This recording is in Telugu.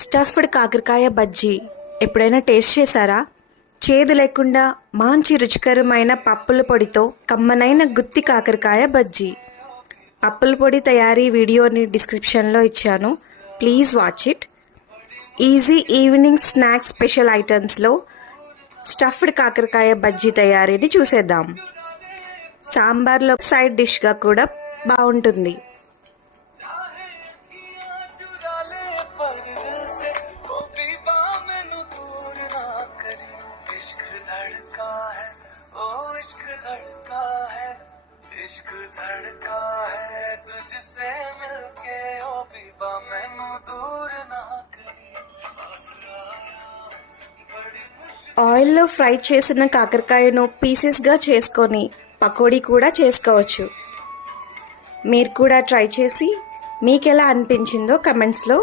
స్టఫ్డ్ కాకరకాయ బజ్జీ ఎప్పుడైనా టేస్ట్ చేశారా? చేదు లేకుండా మంచి రుచికరమైన పప్పుల పొడితో కమ్మనైన గుత్తి కాకరకాయ బజ్జీ. పప్పుల పొడి తయారీ వీడియోని డిస్క్రిప్షన్లో ఇచ్చాను, please watch it. Easy evening snacks special ఐటమ్స్లో స్టఫ్డ్ కాకరకాయ బజ్జీ తయారీని చూసేద్దాం. సాంబార్లో సైడ్ డిష్గా కూడా బాగుంటుంది. इश्क धड़का है तुझसे मिलके ओ बीबा मैनू दूर ना करी. ఆయిల్లో ఫ్రై చేసిన కాకరకాయను పీసెస్గా చేసుకొని పకోడీ కూడా చేసుకోవచ్చు. మీరు కూడా ట్రై చేసి మీకు ఎలా అనిపించిందో కమెంట్స్లో